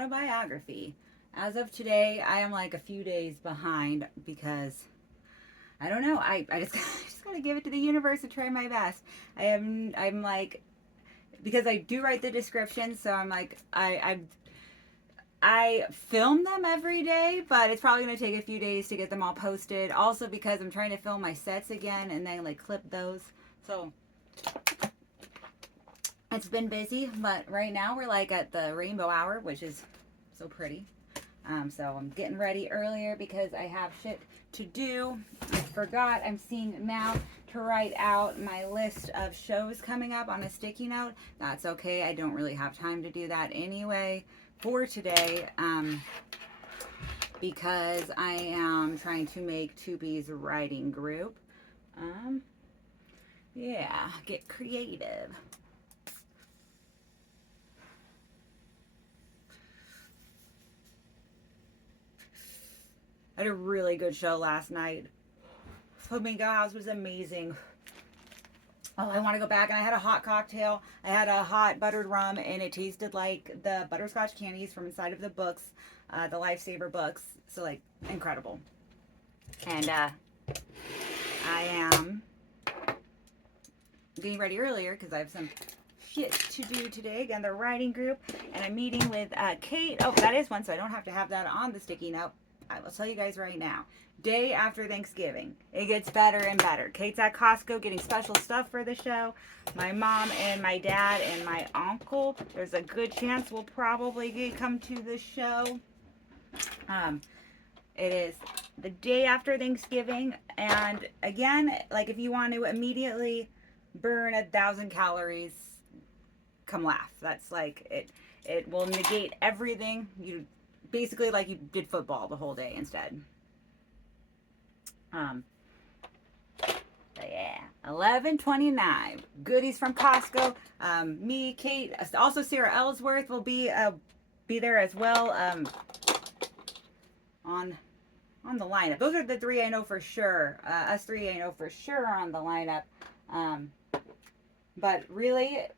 Autobiography. As of today, I am like a few days behind because I don't know. I just I just gotta give it to the universe and try my best. I'm like because I do write the description, so I'm like I film them every day, but it's probably gonna take a few days to get them all posted. Also because I'm trying to film my sets again and then like clip those. So it's been busy, but right now we're like at the rainbow hour, which is so pretty. So I'm getting ready earlier because I have shit to do. I forgot I'm seeing now to write out my list of shows coming up on a sticky note. That's okay. I don't really have time to do that anyway for today because I am trying to make Tupi's writing group. Yeah, get creative. I had a really good show last night. Flamingo House was amazing. Oh, I want to go back. And I had a hot cocktail. I had a hot buttered rum, and it tasted like the butterscotch candies from inside of the books, the Lifesaver books. So, like, incredible. And I am getting ready earlier because I have some shit to do today. Again, the writing group. And I'm meeting with Kate. Oh, that is one, so I don't have to have that on the sticky note. I will tell you guys right now. Day after Thanksgiving. It gets better and better. Kate's at Costco getting special stuff for the show. My mom and my dad and my uncle, there's a good chance will probably come to the show. It is the day after Thanksgiving. And again, like if you want to immediately burn 1,000 calories, come laugh. That's like it will negate everything. You basically like you did football the whole day instead. So yeah, 11:29. Goodies from Costco. Me, Kate, also Sarah Ellsworth will be there as well. On the lineup. Those are the three I know for sure. Us three I know for sure are on the lineup. But really,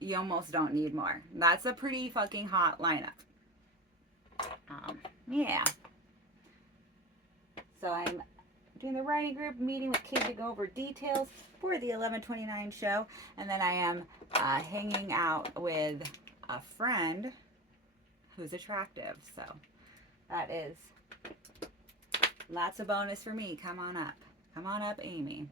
you almost don't need more. That's a pretty fucking hot lineup. Yeah. So I'm doing the writing group, meeting with Kate to go over details for the 11:29 show. And then I am hanging out with a friend who's attractive. So that is lots of bonus for me. Come on up. Come on up, Amy.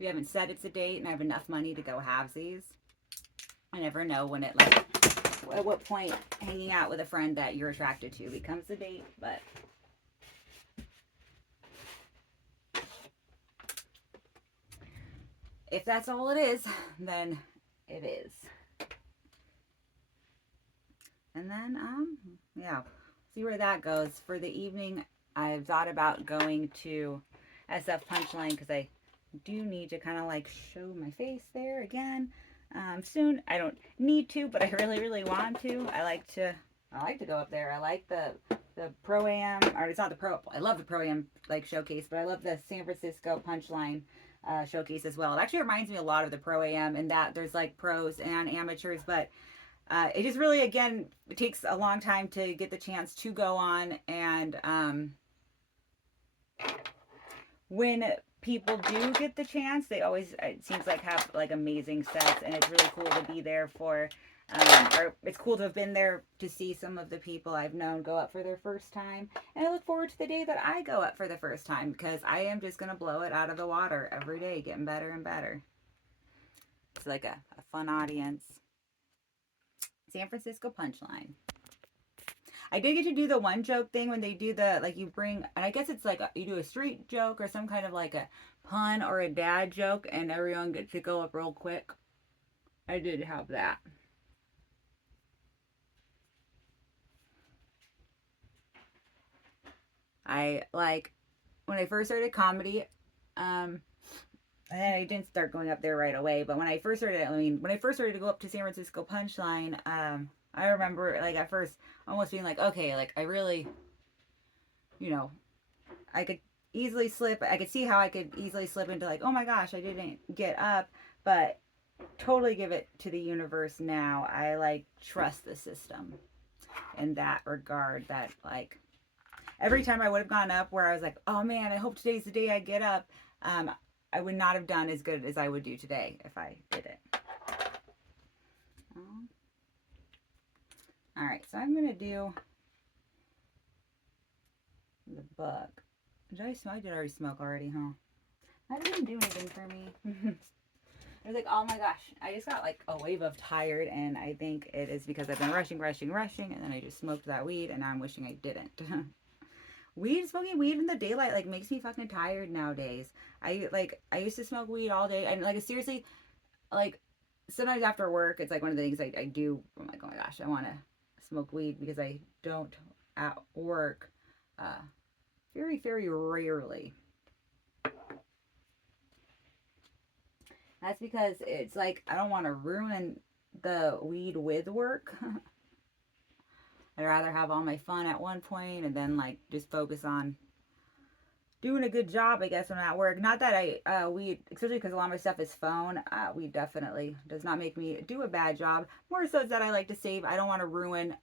We haven't said it's a date and I have enough money to go halvesies. I never know when it like at what point hanging out with a friend that you're attracted to becomes a date, but if that's all it is, then it is. And then yeah, see where that goes. For the evening, I've thought about going to SF Punchline because I do need to kind of like show my face there again soon. I don't need to, but I really want to. I like to go up there. I like the Pro Am, or it's not the Pro. I love the Pro Am like showcase, but I love the San Francisco Punchline showcase as well. It actually reminds me a lot of the Pro Am in that there's like pros and amateurs, but it just really, again, it takes a long time to get the chance to go on, and when people do get the chance, they always, it seems like, have like amazing sets, and it's really cool to be there for, or it's cool to have been there to see some of the people I've known go up for their first time, and I look forward to the day that I go up for the first time, because I am just going to blow it out of the water every day, getting better and better. It's like a fun audience. San Francisco Punchline. I did get to do the one joke thing when they do the, like, you bring, and I guess it's like you do a street joke or some kind of like a pun or a dad joke, and everyone gets to go up real quick. I did have that. I like when I first started comedy, and I didn't start going up there right away, but when I first started, when I first started to go up to San Francisco Punchline, I remember like at first almost being like, okay, like I really, I could easily slip. I could see how I could easily slip into like, oh my gosh, I didn't get up, but totally give it to the universe now. I like trust the system in that regard, that like every time I would have gone up where I was like, oh man, I hope today's the day I get up, I would not have done as good as I would do today if I did it. All right, so I'm gonna do the book. Did I smoke? I did already smoke already, huh? That didn't do anything for me. I was like, oh my gosh, I just got like a wave of tired, and I think it is because I've been rushing, and then I just smoked that weed, and now I'm wishing I didn't. Smoking weed in the daylight like makes me fucking tired nowadays. I used to smoke weed all day, and like seriously, like sometimes after work, it's like one of the things I do. I'm like, oh my gosh, I want to smoke weed because I don't at work, very very rarely. That's because it's like I don't want to ruin the weed with work. I'd rather have all my fun at one point and then like just focus on doing a good job, I guess, when I'm at work. Not that weed, especially because a lot of my stuff is phone, weed definitely does not make me do a bad job. More so it's that I like to save. I don't want to ruin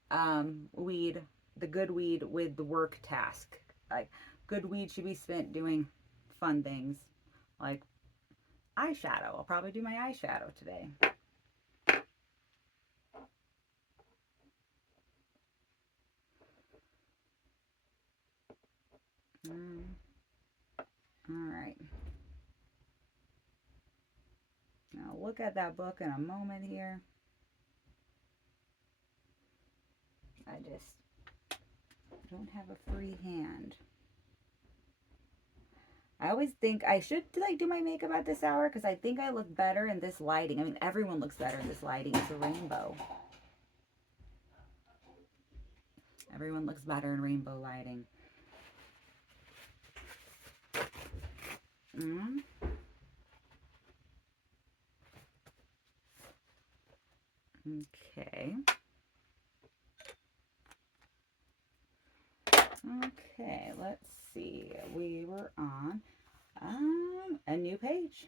weed, the good weed, with the work task. Like, good weed should be spent doing fun things. Like eyeshadow. I'll probably do my eyeshadow today. All right. Now look at that book in a moment here. I just don't have a free hand. I always think I should like do my makeup at this hour because I think I look better in this lighting. I mean, everyone looks better in this lighting. It's a rainbow. Everyone looks better in rainbow lighting. Okay. Okay, let's see. We were on a new page.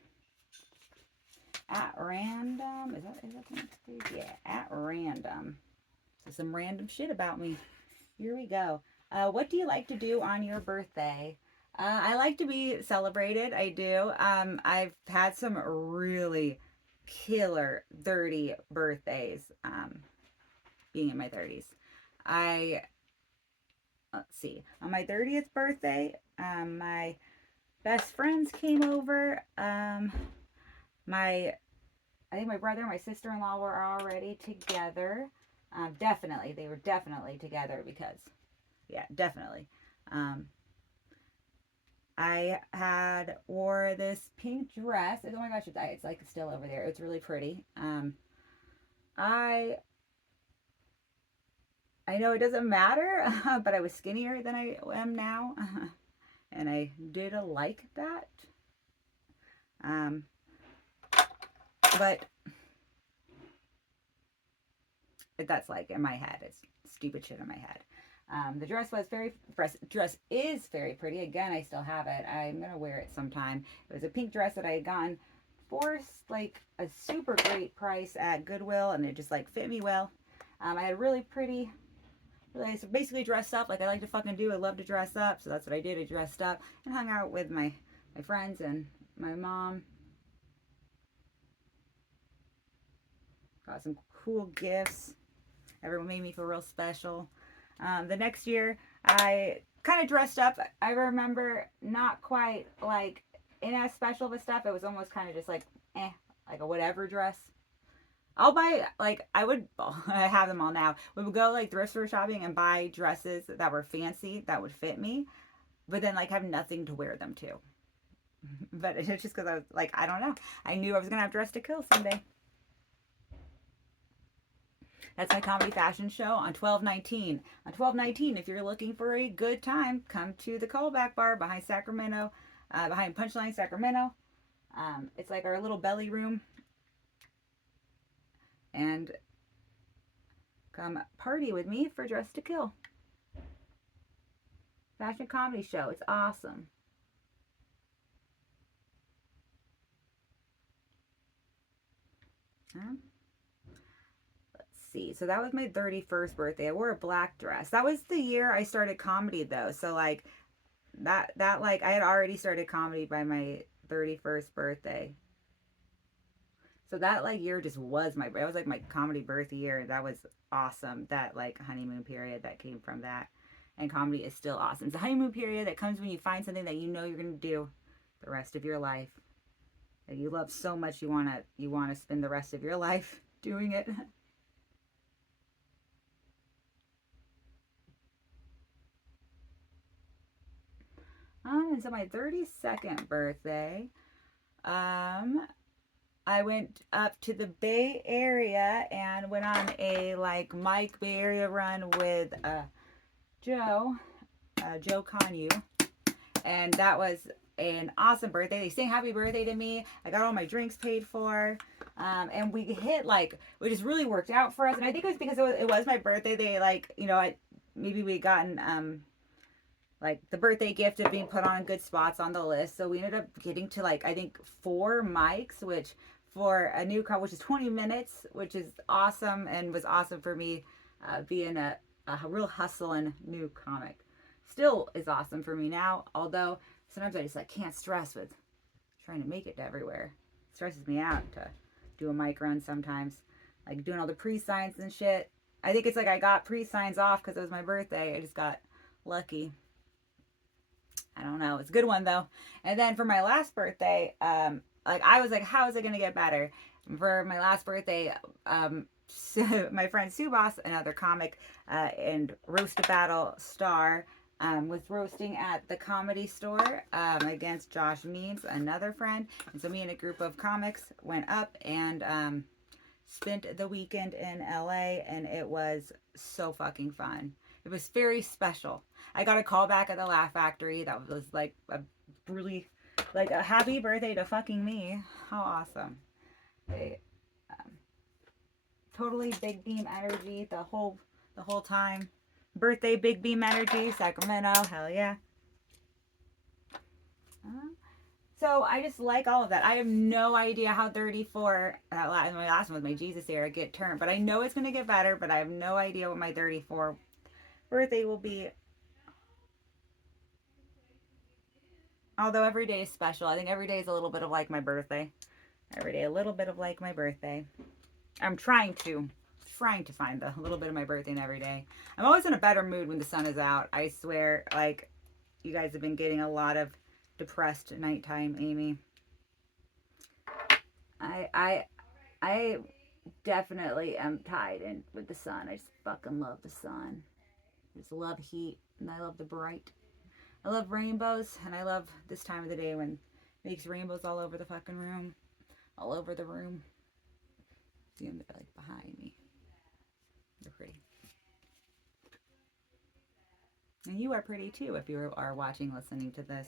At random. Is that the next page? Yeah, at random. So some random shit about me. Here we go. What do you like to do on your birthday? I like to be celebrated. I do. I've had some really killer 30 birthdays, being in my 30s. Let's see, on my 30th birthday, my best friends came over. I think my brother and my sister-in-law were already together. They were definitely together because, yeah, definitely. I wore this pink dress. Oh my gosh, it's like still over there. It's really pretty. I know it doesn't matter, but I was skinnier than I am now, and I did like that. But that's like in my head. It's stupid shit in my head. The dress is very pretty. Again, I still have it. I'm gonna wear it sometime. It was a pink dress that I had gotten for like a super great price at Goodwill, and it just like fit me well. I had really basically dressed up like I like to fucking do. I love to dress up, so that's what I did. I dressed up and hung out with my friends and my mom. Got some cool gifts. Everyone made me feel real special. The next year, I kind of dressed up. I remember not quite like in as special of a stuff. It was almost kind of just like a whatever dress. I'll buy like I have them all now. We would go like thrift store shopping and buy dresses that were fancy that would fit me, but then like have nothing to wear them to. But it's just because I was like, I don't know. I knew I was gonna have dress to kill someday. That's my comedy fashion show on 12/19. On 12/19, if you're looking for a good time, come to the Callback bar behind Sacramento, behind Punchline Sacramento. It's like our little belly room. And come party with me for Dress to Kill. Fashion comedy show. It's awesome. Let's see. So that was my 31st birthday. I wore a black dress. That was the year I started comedy though. So like that like I had already started comedy by my 31st birthday. So that like year just was my, it was like my comedy birth year. That was awesome. That like honeymoon period that came from that. And comedy is still awesome. It's a honeymoon period that comes when you find something that you know you're going to do the rest of your life. That you love so much you want to spend the rest of your life doing it. And so my 32nd birthday, um, I went up to the Bay Area and went on a like Mike Bay Area run with Joe, Joe Conyu, and that was an awesome birthday. They sang happy birthday to me. I got all my drinks paid for. And we hit like, it just really worked out for us. And I think it was because it was my birthday. They like, you know, maybe we had gotten like the birthday gift of being put on good spots on the list. So we ended up getting to like, I think 4 mics, which for a new car, which is 20 minutes, which is awesome and was awesome for me being a real hustling new comic. Still is awesome for me now, although sometimes I just like can't stress with trying to make it to everywhere. It stresses me out to do a mic run sometimes, like doing all the pre-signs and shit. I think it's like I got pre-signs off because it was my birthday. I just got lucky. I don't know. It's a good one though. And then for my last birthday, like I was like, how is it gonna get better? For my last birthday, so my friend Subas, another comic and roast a battle star, was roasting at the Comedy Store against Josh Means, another friend. And so me and a group of comics went up and spent the weekend in LA, and it was so fucking fun. It was very special. I got a call back at the Laugh Factory. That was like a really, like a happy birthday to fucking me. How awesome. They, totally big beam energy the whole time. Birthday big beam energy, Sacramento, hell yeah. So I just like all of that. I have no idea how 34, my last one was my Jesus era, get turned, but I know it's gonna get better. But I have no idea what my 34 birthday will be. Although every day is special. I think every day is a little bit of like my birthday. Every day a little bit of like my birthday. I'm trying to find a little bit of my birthday in every day. I'm always in a better mood when the sun is out. I swear, like, you guys have been getting a lot of depressed nighttime, Amy. I definitely am tied in with the sun. I just fucking love the sun. I just love heat, and I love the bright. I love rainbows, and I love this time of the day when it makes rainbows all over the fucking room, all over the room. See them like behind me. They're pretty. And you are pretty too if you are watching, listening to this.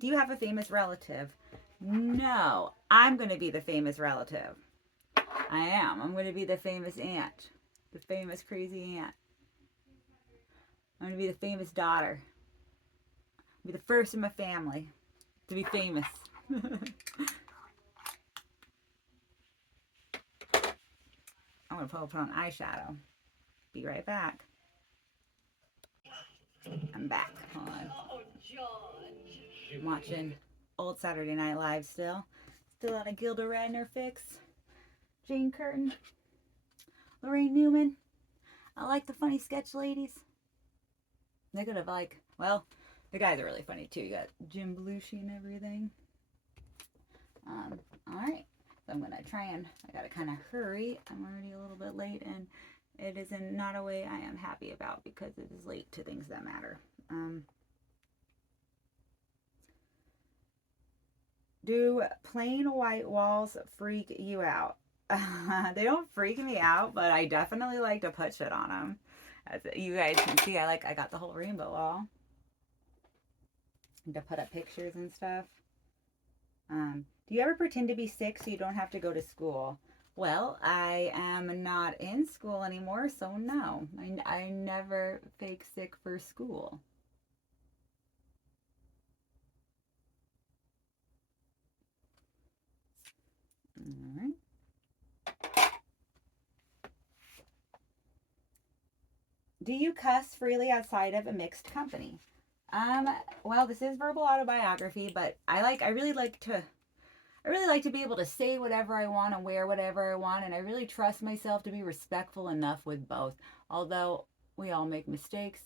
Do you have a famous relative? No, I'm going to be the famous relative. I am. I'm going to be the famous aunt. The famous crazy aunt. I'm going to be the famous daughter. I'll be the first in my family to be famous. I'm going to put on eyeshadow. Be right back. I'm back. Hold on. I'm watching old Saturday Night Live still. Still on a Gilda Radner fix. Jane Curtin. Lorraine Newman. I like the funny sketch ladies. They could have like, well, the guys are really funny too. You got Jim Belushi and everything. Alright. So I'm going to try and, I got to kind of hurry. I'm already a little bit late, and it is in not a way I am happy about because it is late to things that matter. Do plain white walls freak you out? They don't freak me out, but I definitely like to put shit on them. As you guys can see, I got the whole rainbow wall. And to put up pictures and stuff. Do you ever pretend to be sick so you don't have to go to school? Well, I am not in school anymore, so no. I never fake sick for school. Alright. Do you cuss freely outside of a mixed company? Um, well, this is verbal autobiography, but I really like to be able to say whatever I want and wear whatever I want, and I really trust myself to be respectful enough with both. Although we all make mistakes.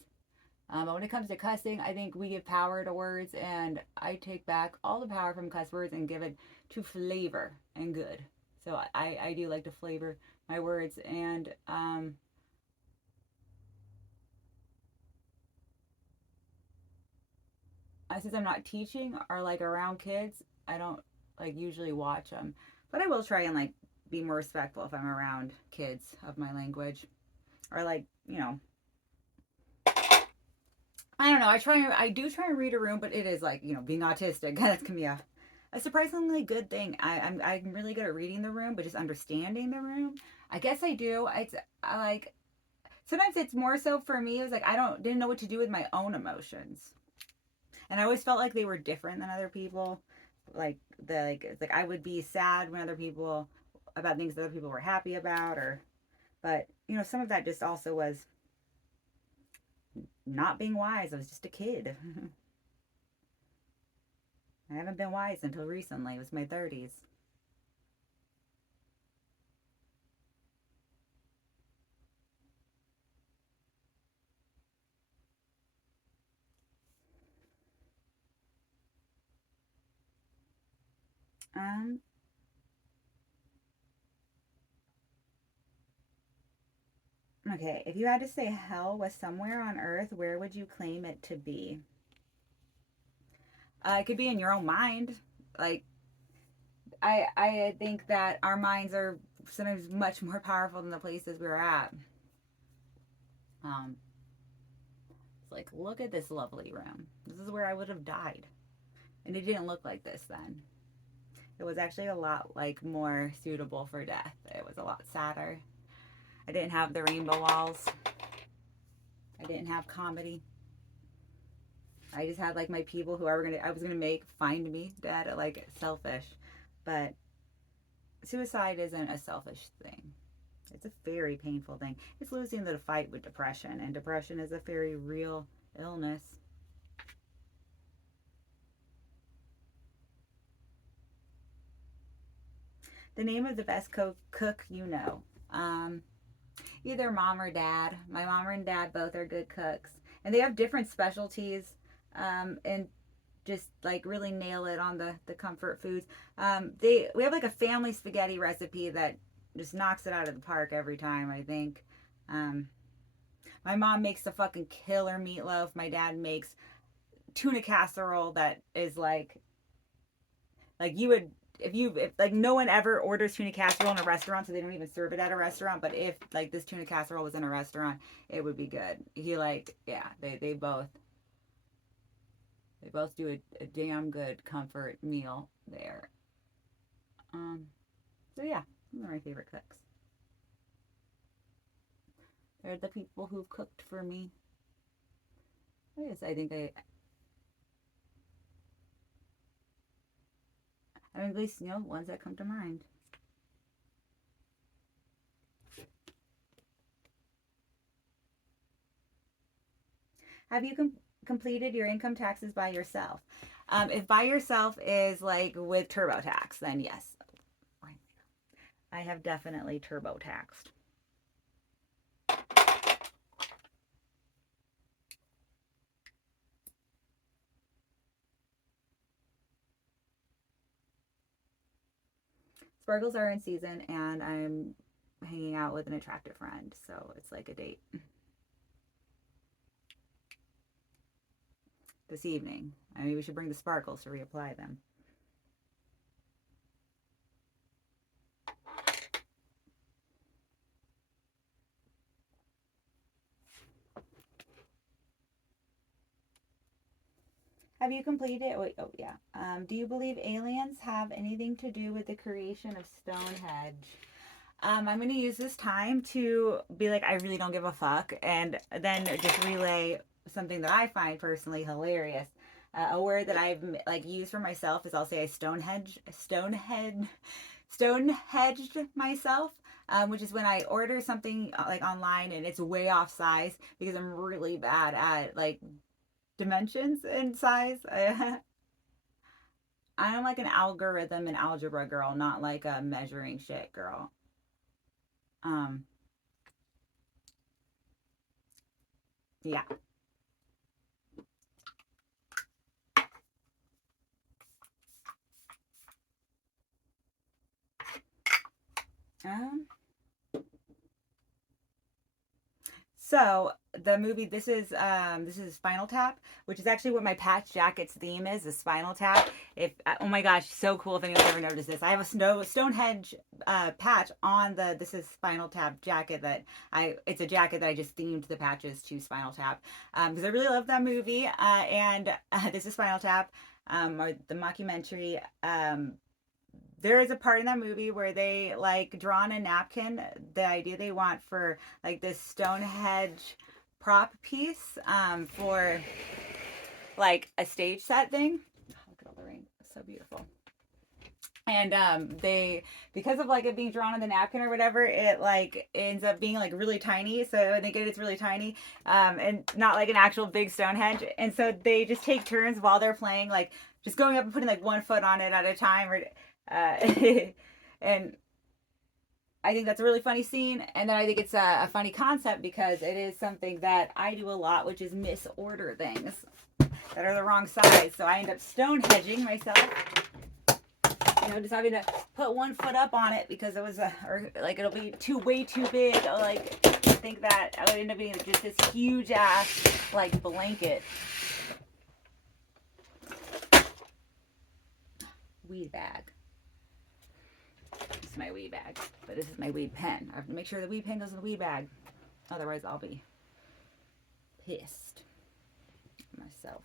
But when it comes to cussing, I think we give power to words, and I take back all the power from cuss words and give it to flavor and good. So I do like to flavor my words, and since I'm not teaching or like around kids, I don't like usually watch them, but I will try and like be more respectful if I'm around kids of my language, or like I don't know. I do try and read a room, but it is like being autistic. That can be a surprisingly good thing. I'm really good at reading the room, but just understanding the room. I guess I do. I like sometimes it's more so for me. It was like I didn't know what to do with my own emotions, and I always felt like they were different than other people. Like it's like I would be sad when other people about things that other people were happy about, or but some of that just also was not being wise. I was just a kid. I haven't been wise until recently. It was my 30s. Um, okay, if you had to say hell was somewhere on earth, where would you claim it to be? It could be in your own mind. Like I think that our minds are sometimes much more powerful than the places we're at. Um, it's like look at this lovely room. This is where I would have died, and it didn't look like this then. It was actually a lot like more suitable for death. It was a lot sadder. I didn't have the rainbow walls. I didn't have comedy. I just had like my people who I was gonna make find me dead, like selfish. But suicide isn't a selfish thing. It's a very painful thing. It's losing the fight with depression, and depression is a very real illness. The name of the best cook you know. Um, Either mom or dad. My mom and dad both are good cooks, and they have different specialties. And just like really nail it on the comfort foods. We have like a family spaghetti recipe that just knocks it out of the park every time. I think. Um, my mom makes the fucking killer meatloaf. My dad makes tuna casserole that is like you would if like no one ever orders tuna casserole in a restaurant, so they don't even serve it at a restaurant. But if like this tuna casserole was in a restaurant, it would be good. He like yeah, they both do a damn good comfort meal there. Um, so yeah, they're my favorite cooks. They're the people who've cooked for me. Yes, I mean, at least ones that come to mind. Have you completed your income taxes by yourself? If by yourself is like with TurboTax, then yes, I have definitely TurboTaxed. Sparkles are in season, and I'm hanging out with an attractive friend, so it's like a date this evening. I mean, we should bring the sparkles to reapply them. Have you completed? Wait, oh yeah. Do you believe aliens have anything to do with the creation of Stonehenge? I'm going to use this time to be like, I really don't give a fuck, and then just relay something that I find personally hilarious. A word that I've like used for myself is I'll say I stone hedged myself, which is when I order something like online and it's way off size because I'm really bad at like dimensions and size. I'm like an algorithm and algebra girl, not like a measuring shit girl. Um, yeah. Um, So the movie, this is Spinal Tap, which is actually what my patch jacket's theme is Spinal Tap. If oh my gosh, so cool if anyone's ever noticed this. I have a Stonehenge patch on the This is Spinal Tap jacket that it's a jacket that I just themed the patches to Spinal Tap because I really love that movie and This is Spinal Tap or the mockumentary. There is a part in that movie where they like draw on a napkin the idea they want for like this Stonehenge prop piece for like a stage set thing. Oh, look at all the rain. It's so beautiful. And they, because of like it being drawn on the napkin or whatever, it like ends up being like really tiny. So they get it's really tiny and not like an actual big Stonehenge. And so they just take turns while they're playing, like just going up and putting like one foot on it at a time or and I think that's a really funny scene. And then I think it's a funny concept because it is something that I do a lot, which is misorder things that are the wrong size. So I end up stone hedging myself. You know, just having to put one foot up on it because it was or like it'll be way too big. I'll like think that I would end up being just this huge ass like blanket. Weed bag. This is my weed bag, but this is my weed pen. I have to make sure the weed pen goes in the weed bag. Otherwise, I'll be pissed myself.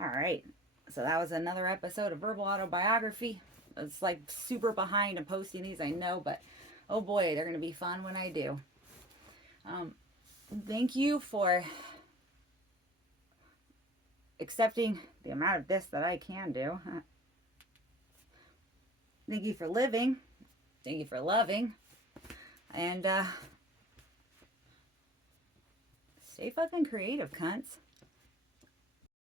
All right. So that was another episode of Verbal Autobiography. It's like super behind in posting these, I know, but oh boy, they're going to be fun when I do. Thank you for accepting the amount of this that I can do. Thank you for living. Thank you for loving. And stay fucking creative, cunts.